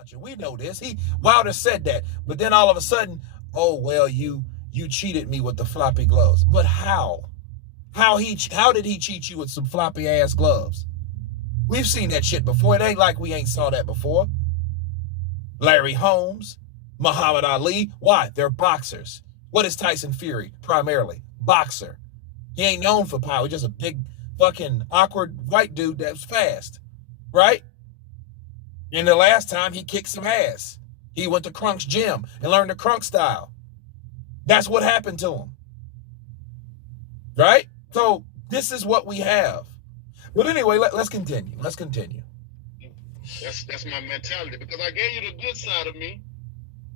counterpuncher. We know this. Wilder said that, but then all of a sudden, oh well, you cheated me with the floppy gloves. But how? How did he cheat you with some floppy ass gloves? We've seen that shit before. It ain't like we ain't saw that before. Larry Holmes, Muhammad Ali. Why? They're boxers. What is Tyson Fury? Primarily boxer. He ain't known for power. He's just a big fucking awkward white dude that's fast, right? And the last time he kicked some ass, he went to Crunk's gym and learned the Crunk style. That's what happened to him, right? So this is what we have. But anyway, let's continue. Let's continue. That's my mentality, because I gave you the good side of me.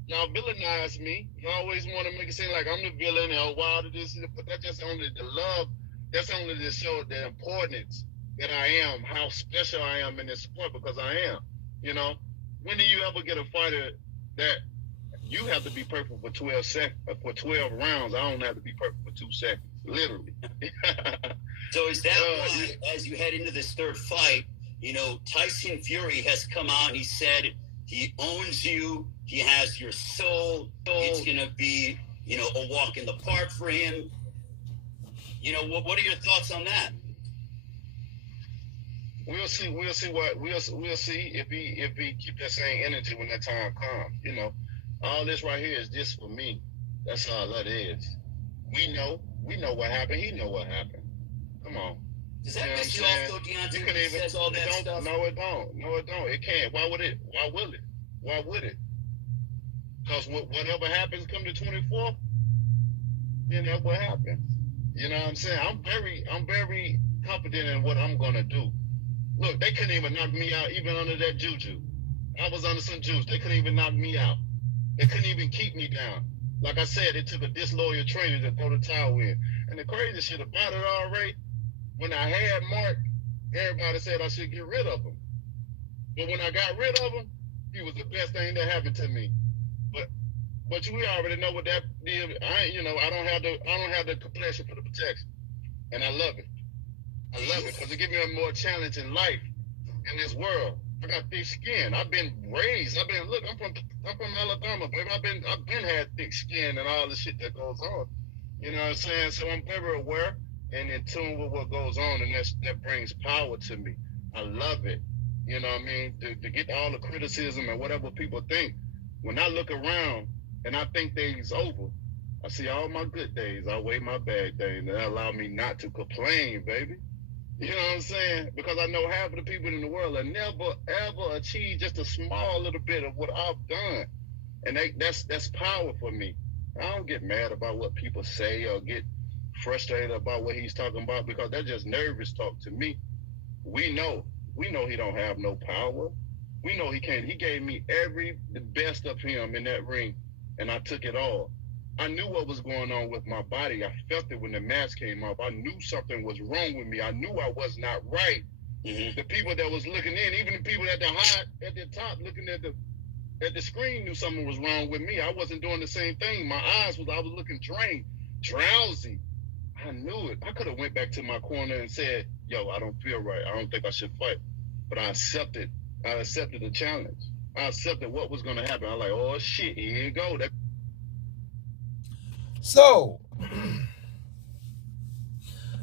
Y'all villainize me. You always want to make it seem like I'm the villain and Wilder this, but that's just only the love. That's only to show the importance that I am, how special I am in this sport, because I am. You know, when do you ever get a fighter that you have to be perfect for 12 seconds, for 12 rounds? I don't have to be perfect for 2 seconds, literally. So is that why, as you head into this third fight, you know, Tyson Fury has come out, he said he owns you, he has your soul, it's going to be, you know, a walk in the park for him. You know, what are your thoughts on that? We'll see if he keep that same energy when that time comes. You know, all this right here is just for me. That's all that is. We know what happened. He know what happened. Come on. Does that piss you off, though, Deontay, when he says all that stuff? No, it don't. No, it don't. It can't. Why would it? Why will it? Why would it? Because whatever happens come the 24th, then that's what happens. You know what I'm saying? I'm very confident in what I'm gonna do. Look, they couldn't even knock me out even under that juju. I was under some juice. They couldn't even knock me out. They couldn't even keep me down. Like I said, it took a disloyal trainer to throw the towel in. And the crazy shit about it already, when I had Mark, everybody said I should get rid of him. But when I got rid of him, he was the best thing that happened to me. But we already know what that did. I don't have the complexion for the protection, and I love it. I love it because it gives me a more challenge in life, in this world. I got thick skin. I've been raised. I'm from Alabama, baby. I've been had thick skin and all the shit that goes on. You know what I'm saying? So I'm very aware and in tune with what goes on, and that brings power to me. I love it. You know what I mean? To get all the criticism and whatever people think. When I look around and I think things over, I see all my good days. I weigh my bad days, and that allow me not to complain, baby. You know what I'm saying? Because I know half of the people in the world have never, ever achieved just a small little bit of what I've done. And that's power for me. I don't get mad about what people say or get frustrated about what he's talking about, because that's just nervous talk to me. We know he don't have no power. We know he can't. He gave me the best of him in that ring, and I took it all. I knew what was going on with my body. I felt it when the mask came off. I knew something was wrong with me. I knew I was not right. Mm-hmm. The people that was looking in, even the people at the top looking at the screen, knew something was wrong with me. I wasn't doing the same thing. I was looking drained, drowsy. I knew it. I could have went back to my corner and said, yo, I don't feel right. I don't think I should fight. But I accepted the challenge. I accepted what was going to happen. I was like, oh, shit, here you go. So,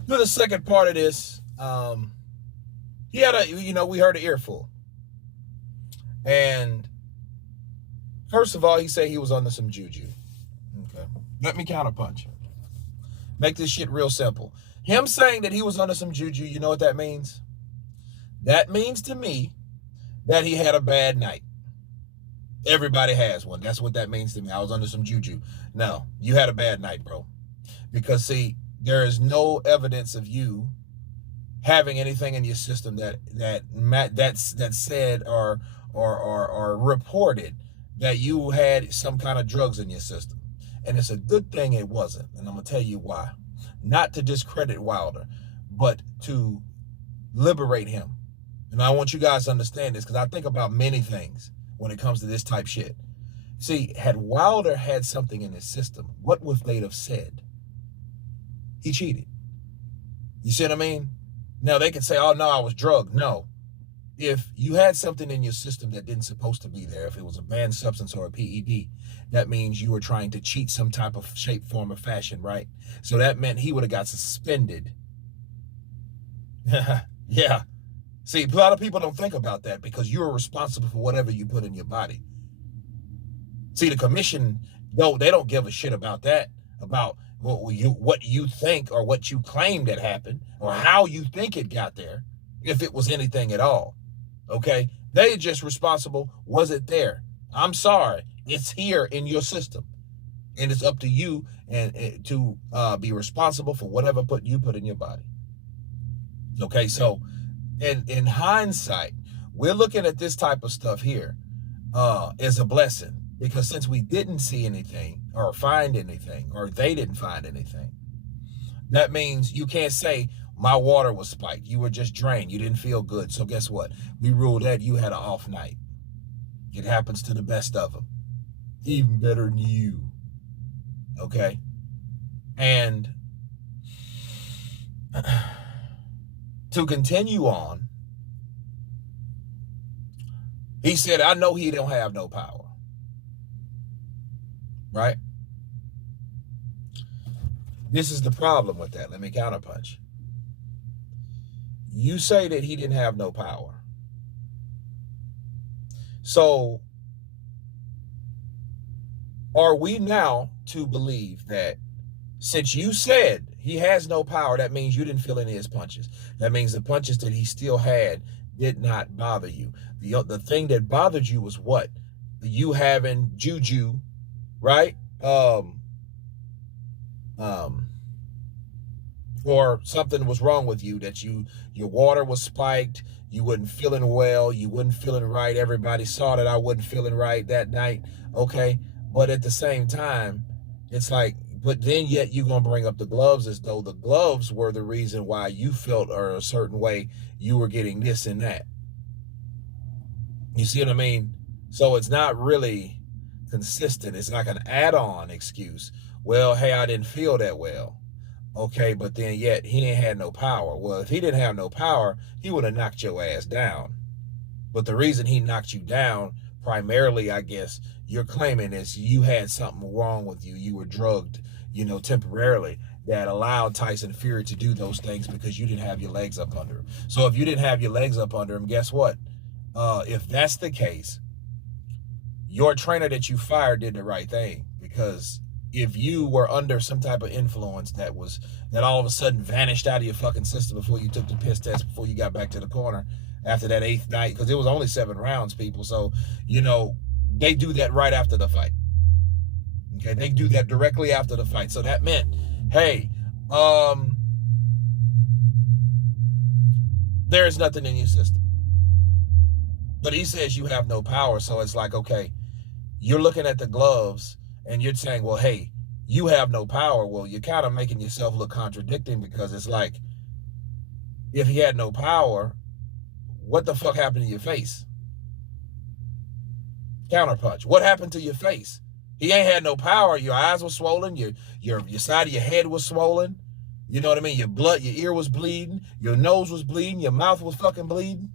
to the second part of this, he had we heard an earful. And first of all, he said he was under some juju. Okay. Let me counterpunch. Make this shit real simple. Him saying that he was under some juju, you know what that means? That means to me that he had a bad night. Everybody has one. That's what that means to me. I was under some juju. No, you had a bad night, bro. Because see, there is no evidence of you having anything in your system that said or reported that you had some kind of drugs in your system. And it's a good thing it wasn't. And I'm gonna tell you why. Not to discredit Wilder, but to liberate him. And I want you guys to understand this, because I think about many things when it comes to this type shit. See, had Wilder had something in his system, what would they have said? He cheated. You see what I mean? Now they could say, oh no, I was drugged. No. if you had something in your system that didn't supposed to be there, if it was a banned substance or a PED, that means you were trying to cheat some type of shape, form, or fashion, right? So that meant he would have got suspended. Yeah. See, a lot of people don't think about that because you're responsible for whatever you put in your body. See, the commission, no, they don't give a shit about that, about what you think or what you claim that happened or how you think it got there, if it was anything at all. Okay? They just responsible, was it there? I'm sorry, it's here in your system. And it's up to you and to be responsible for whatever you put in your body. Okay, so in hindsight, we're looking at this type of stuff here as a blessing, because since we didn't see anything or find anything, or they didn't find anything, that means you can't say my water was spiked. You were just drained. You didn't feel good. So guess what? We ruled that you had an off night. It happens to the best of them. Even better than you. Okay? And to continue on, he said, I know he don't have no power. Right? This is the problem with that. Let me counterpunch. You say that he didn't have no power. So are we now to believe that since you said he has no power, that means you didn't feel any of his punches? That means the punches that he still had did not bother you. The thing that bothered you was what? You having juju, right? Or something was wrong with you, that your water was spiked, you wasn't feeling well, you wasn't feeling right. Everybody saw that I wasn't feeling right that night, okay? But at the same time, it's like, but then yet you're going to bring up the gloves as though the gloves were the reason why you felt or a certain way you were getting this and that. You see what I mean? So it's not really consistent. It's like an add-on excuse. Well, hey, I didn't feel that well. Okay, but then yet he ain't had no power. Well, if he didn't have no power, he would have knocked your ass down. But the reason he knocked you down, primarily, I guess, you're claiming is you had something wrong with you. You were drugged, temporarily, that allowed Tyson Fury to do those things because you didn't have your legs up under him. So if you didn't have your legs up under him, guess what? If that's the case, your trainer that you fired did the right thing, because if you were under some type of influence that all of a sudden vanished out of your fucking system before you took the piss test, before you got back to the corner after that 8th night, because it was only 7 rounds, people. So, they do that right after the fight. Okay, they do that directly after the fight. So that meant, hey, there is nothing in your system. But he says you have no power. So it's like, okay, you're looking at the gloves and you're saying, well, hey, you have no power. Well, you're kind of making yourself look contradicting, because it's like, if he had no power, what the fuck happened to your face? Counterpunch. What happened to your face? He ain't had no power. Your eyes were swollen. Your side of your head was swollen. You know what I mean? Your ear was bleeding. Your nose was bleeding. Your mouth was fucking bleeding.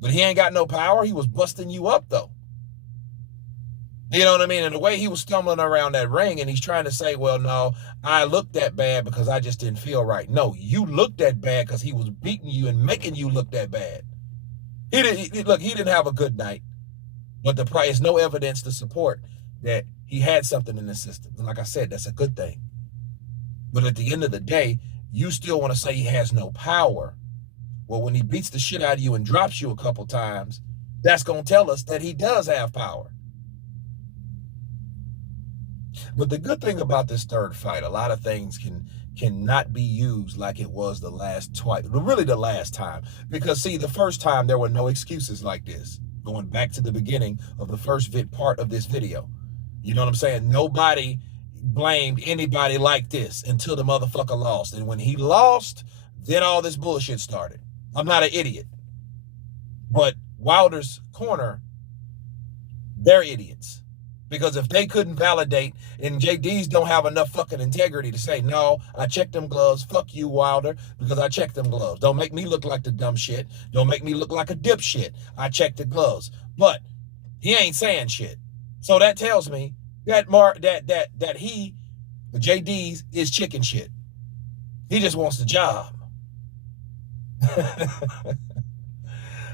But he ain't got no power. He was busting you up, though. You know what I mean? And the way he was stumbling around that ring, and he's trying to say, well, no, I looked that bad because I just didn't feel right. No, you looked that bad because he was beating you and making you look that bad. He didn't have a good night. But there's no evidence to support that he had something in the system. And like I said, that's a good thing. But at the end of the day, you still want to say he has no power. Well, when he beats the shit out of you and drops you a couple times, that's going to tell us that he does have power. But the good thing about this third fight, a lot of things cannot be used like it was the last time. Because, see, the first time there were no excuses like this. Going back to the beginning of the first part of this video. You know what I'm saying? Nobody blamed anybody like this until the motherfucker lost. And when he lost, then all this bullshit started. I'm not an idiot. But Wilder's corner, they're idiots. Because if they couldn't validate, and JDs don't have enough fucking integrity to say, no, I checked them gloves, fuck you, Wilder, because I checked them gloves. Don't make me look like the dumb shit. Don't make me look like a dipshit. I checked the gloves. But he ain't saying shit. So that tells me that he, the JDs, is chicken shit. He just wants the job.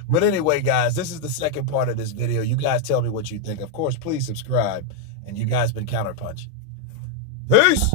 But anyway, guys, this is the second part of this video. You guys tell me what you think. Of course, please subscribe. And you guys been Counterpunched. Peace!